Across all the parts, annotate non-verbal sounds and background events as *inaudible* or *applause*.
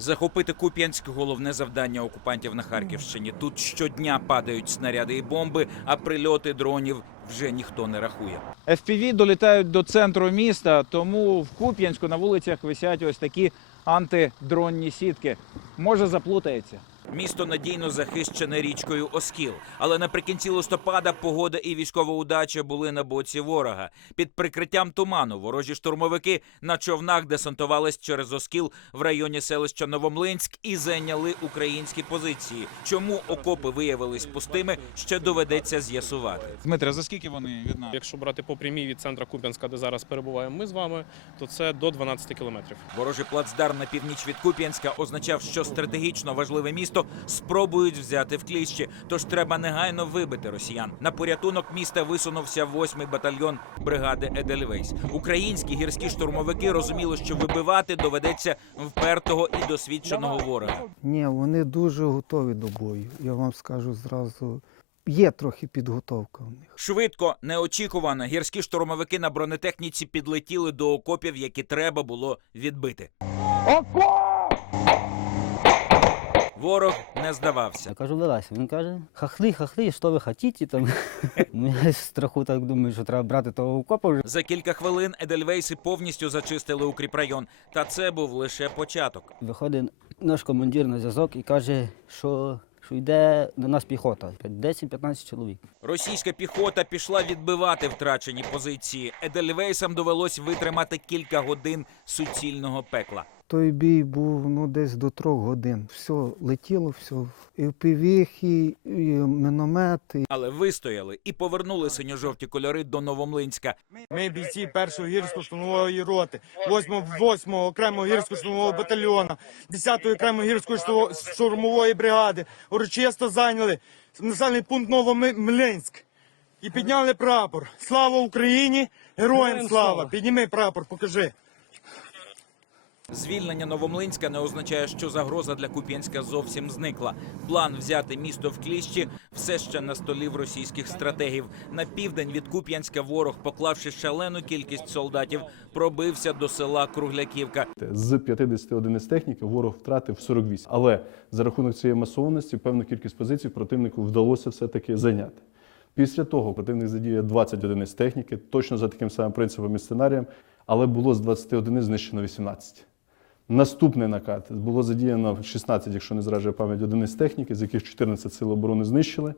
Захопити Куп'янськ головне завдання окупантів на Харківщині. Тут щодня падають снаряди і бомби, а прильоти дронів вже ніхто не рахує. FPV долітають до центру міста, тому в Куп'янську на вулицях висять ось такі антидронні сітки. Може заплутається. Місто надійно захищене річкою Оскіл. Але наприкінці листопада погода і військова удача були на боці ворога. Під прикриттям туману ворожі штурмовики на човнах десантувались через Оскіл в районі селища Новомлинськ і зайняли українські позиції. Чому окопи виявились пустими, ще доведеться з'ясувати. Дмитре, за скільки вони від нас? Якщо брати по прямій від центра Куп'янська, де зараз перебуваємо ми з вами, то це до 12 кілометрів. Ворожий плацдарм на північ від Куп'янська означав, що стратегічно важливе місто спробують взяти в кліщі. Тож треба негайно вибити росіян. На порятунок міста висунувся 8-й батальйон бригади Едельвейс. Українські гірські штурмовики розуміли, що вибивати доведеться впертого і досвідченого ворога. Ні, вони дуже готові до бою. Я вам скажу зразу. Є трохи підготовка в них. Швидко, неочікувано, гірські штурмовики на бронетехніці підлетіли до окопів, які треба було відбити. Ворог не здавався. Я кажу, вилазь. Він каже, хахли, хахли, що ви хотіте там. *laughs* Ну, я з страху так думаю, що треба брати того окопа вже. За кілька хвилин Едельвейси повністю зачистили укріпрайон. Та це був лише початок. Виходить наш командир на зв'язок і каже, що, що йде до нас піхота. 10-15 чоловік. Російська піхота пішла відбивати втрачені позиції. Едельвейсам довелось витримати кілька годин суцільного пекла. Той бій був ну, десь до трьох годин. Все летіло, все. І впівіхи, і міномети. Але вистояли і повернули синьо-жовті кольори до Новомлинська. Ми бійці першої гірсько-штурмової роти, 8 8 окремого гірсько-штурмового батальйона, 10-ї окремої гірсько-штурмової бригади урочисто зайняли населений пункт Новомлинськ і підняли прапор. Слава Україні! Героям слава! Підніми прапор, покажи. Звільнення Новомлинська не означає, що загроза для Куп'янська зовсім зникла. План взяти місто в кліщі все ще на столі в російських стратегів. На південь від Куп'янська ворог, поклавши шалену кількість солдатів, пробився до села Кругляківка. З 50 одиниць техніки ворог втратив 48. Але за рахунок цієї масованості певну кількість позицій противнику вдалося все-таки зайняти. Після того противник задіяє 20 одиниць техніки, точно за таким самим принципом і сценарієм, але було з 20 одиниць знищено 18. Наступний накат було задіяно 16, якщо не зраджує пам'ять, одиниць техніки, з яких 14 сил оборони знищили.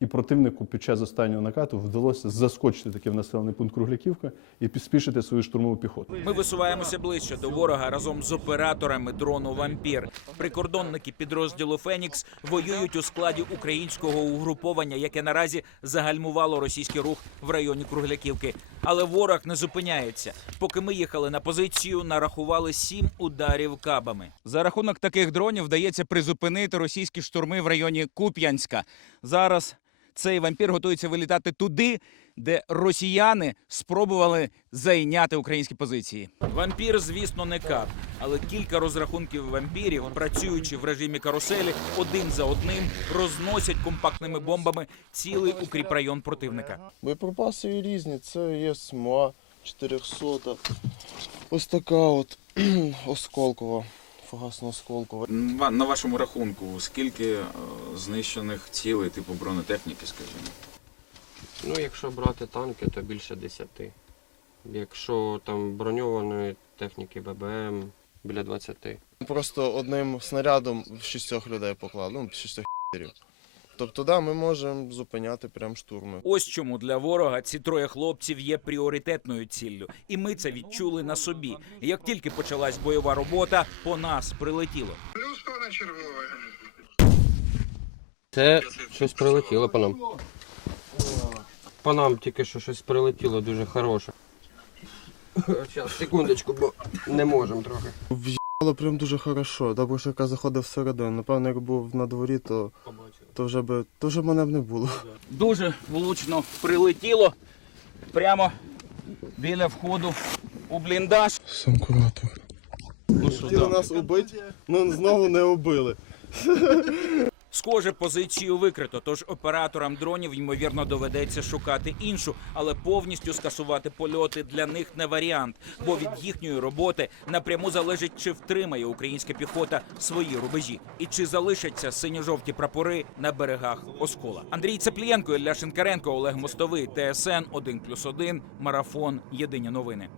І противнику під час останнього накату вдалося заскочити таки в населений пункт Кругляківка і підспішити свою штурмову піхоту. Ми висуваємося ближче до ворога разом з операторами дрону Вампір. Прикордонники підрозділу Фенікс воюють у складі українського угруповання, яке наразі загальмувало російський рух в районі Кругляківки. Але ворог не зупиняється. Поки ми їхали на позицію, нарахували сім ударів кабами. За рахунок таких дронів вдається призупинити російські штурми в районі Куп'янська. Зараз цей вампір готується вилітати туди, де росіяни спробували зайняти українські позиції. Вампір, звісно, не кап, але кілька розрахунків вампірів, працюючи в режимі каруселі, один за одним розносять компактними бомбами цілий укріпрайон противника. Боєприпаси різні, це є СМА 400, ось така от *clears throat* осколкова, фугасно-осколкова. На вашому рахунку, скільки е, знищених цілей типу бронетехніки, скажімо? Ну, якщо брати танки, то більше 10. Якщо там броньованої техніки ББМ біля 20. Просто одним снарядом в шістьох людей поклали, ну, шістьох хірів. Тобто, да, ми можемо зупиняти прям штурми. Ось чому для ворога ці троє хлопців є пріоритетною ціллю, і ми це відчули на собі. Як тільки почалась бойова робота, по нас прилетіло. Це щось прилетіло по нам. По нам тільки що щось прилетіло дуже хороше. Зараз, секундочку, бо не можемо трохи. Але прям дуже хорошо. Бо що я заходив всередину. Напевно, як був на дворі, то, то, вже би, то вже мене б не було. Дуже влучно прилетіло прямо біля входу у бліндаж. Сам куратор. Хотіли нас убити, але знову не убили. Схоже, позицію викрито, тож операторам дронів ймовірно доведеться шукати іншу, але повністю скасувати польоти для них не варіант, бо від їхньої роботи напряму залежить, чи втримає українська піхота свої рубежі і чи залишаться синьо-жовті прапори на берегах Оскола. Андрій Цеплієнко, Ілля Шинкаренко, Олег Мостовий, ТСН 1+,1, Марафон. Єдині новини.